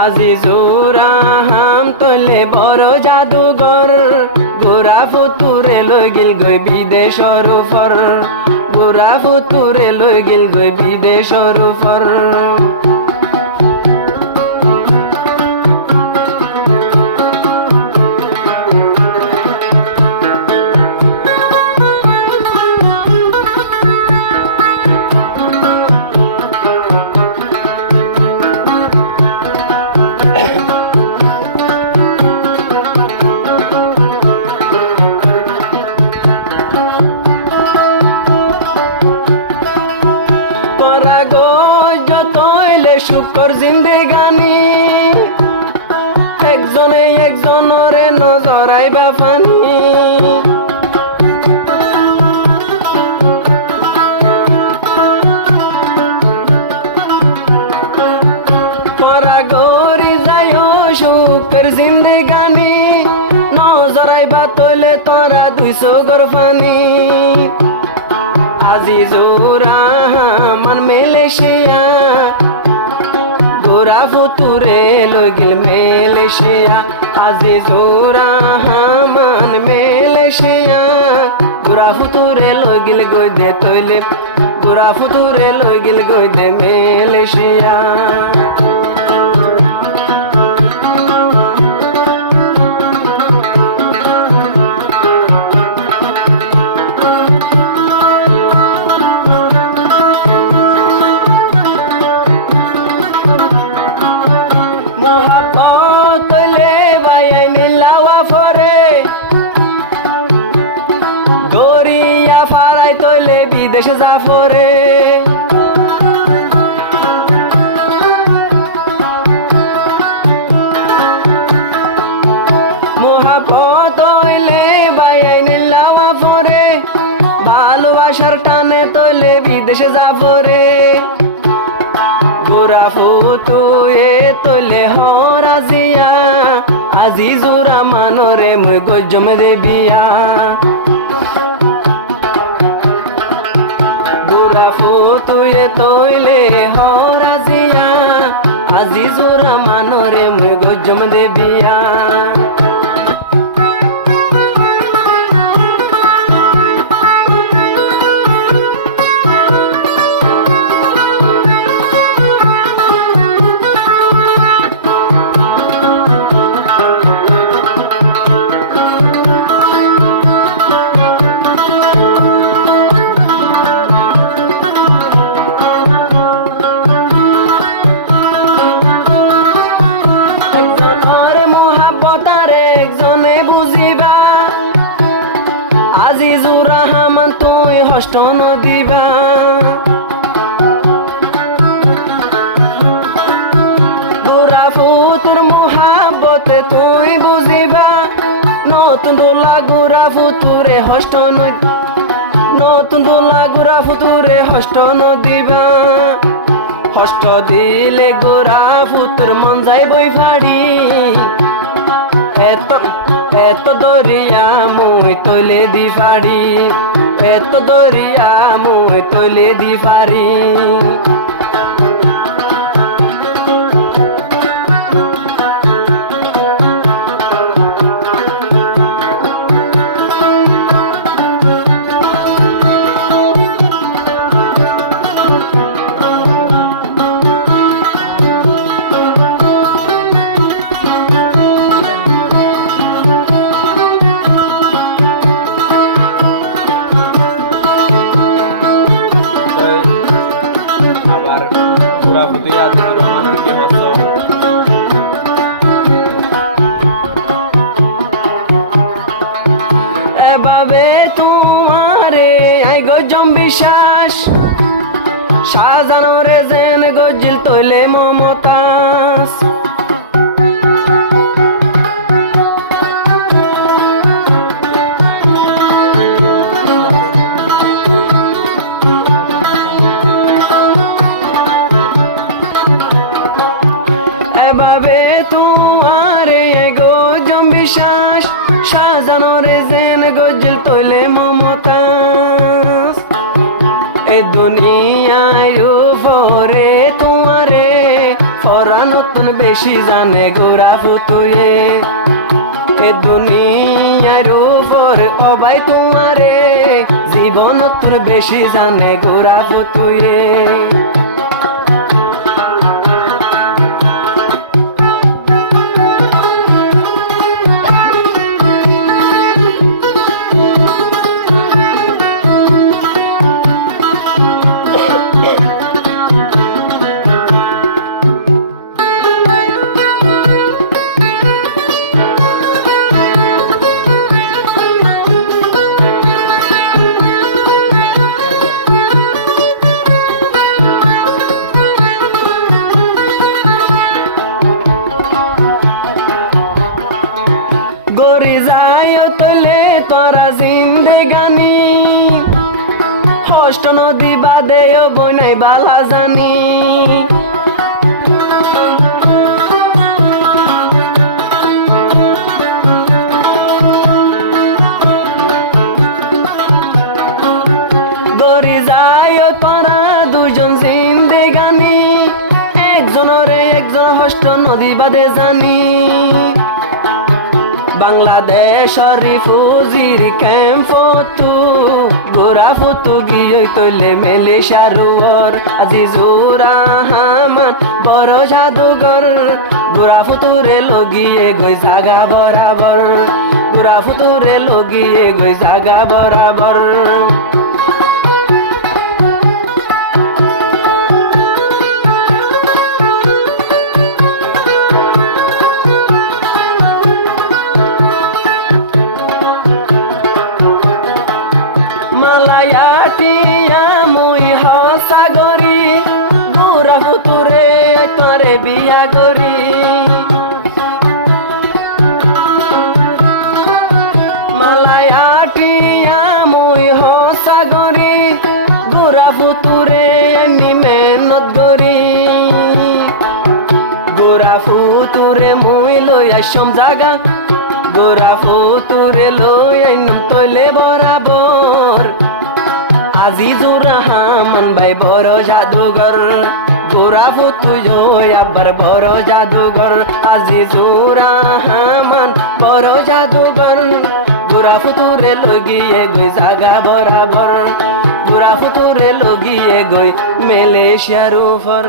আজিজুর আহাম তলে বড় জাদুঘর গোরা ফুতুরে লই গিল গই বিদেশর উপর গোরা ফুতুরে লই গিল গই বিদেশর উপর যতইলে শুকর জিন্দেগানি একজনে একজনরে নজরাইবা ফানি তোরা গরি যায় শুকের জিন্দেগানি নজরাইবা তৈলে তোরা 200 গর ফানি আজিজুর আহমান মালয়েশিয়া গোরা ফুতুরে লই গিল মালয়েশিয়া আজিজুর আহমান মালয়েশিয়া গোরা ফুতুরে লই গিল গই দে তৈলে গোরা ফুতুরে লই গিল গই দে মালয়েশিয়া দরিয়া ফারাই তৈলে বিদেশে জাফরে মোহাব্বত হইলে বাইয়াইনে লাওয়া ফরে ভালোবাসার টানে তৈলে বিদেশে জাফরে গোরা ফুতুয়ে তৈলে হরাজিয়া আজিজুর আমানরে মুই গজম দেবিয়া গোরা ফুতুয়ে তৈলে হরাজিয়া আজিজুর আমানরে মুই গজম দেবিয়া একজনে বুঝিবা আজিজুর রহমান তুই হষ্ট নদিবা গোরা ফুতুর মোহাব্বতে তুই বুঝিবা নতুন দোলা গোরা ফুতুরে হষ্ট নতুন দোলা গোরা ফুতুরে হষ্ট নদিবা হষ্ট দিলে গোরা ফুতুর মন যাই বই ফাড়ি এত দরিয়া মুই তৈলে দি ফাড়ি এত দরিয়া মুই তৈলে দি ফাড়ি এভাবে তোমারে আই গজম বিশ্বাস সাজানোরে যেন গজিল তৈলে মমতাজ এভাবে তোমারে গজম বিশ্বাস সাজানোরে যেন গজিল তৈলে মমতাজ এ দুনিয়ায় উপরে তোমারে পরা নতুন বেশি জানে গোরা ফুতুয়ে এ দুনিয়ার উপর অবাই তোমারে জীবন নতুন বেশি জানে গোরা ফুতুয়ে গরি যায় তলে তোরা জিন্দেগানি হষ্ট নদী বাদে বইনাই বালা জানি গরি যায় তোরা দুজন জিন্দেগানি একজনরে একজন হষ্ট নদী বাদে জানি বাংলাদেশ রিফুজির ক্যাম্প ফতু গোরা ফতু গিয়ে তৈলে মেলেশিয়ার আজিজুর রহমান বড় জাদুঘর গোরা ফুতুরে লগিয়ে গই জাগা বরাবর গোরা ফুতুরে লগিয়ে গই জাগা বরাবর মালায়াটিয়া মুই হসাগরি গোরা ফুতুরে তোরে বিয়া করি মালায়াটিয়া মুই হসাগরি গোরা ফুতুরে আমি মেহনত করি গোরা ফুতুরে মুই লই আসম জাগা গোরা ফুতুরে লই আইনম তৈলে বরাবর আজিজুর রহমান ভাই বড় জাদুঘর গোরা ফুতু আবার বড় জাদুঘর আজিজুর রহমান বড় জাদুঘর গোরা ফুতুরে লগিয়ে গই জাগা বরাবর গোরা ফুতুরে লগিয়ে গই মেলেশিয়ার উপর।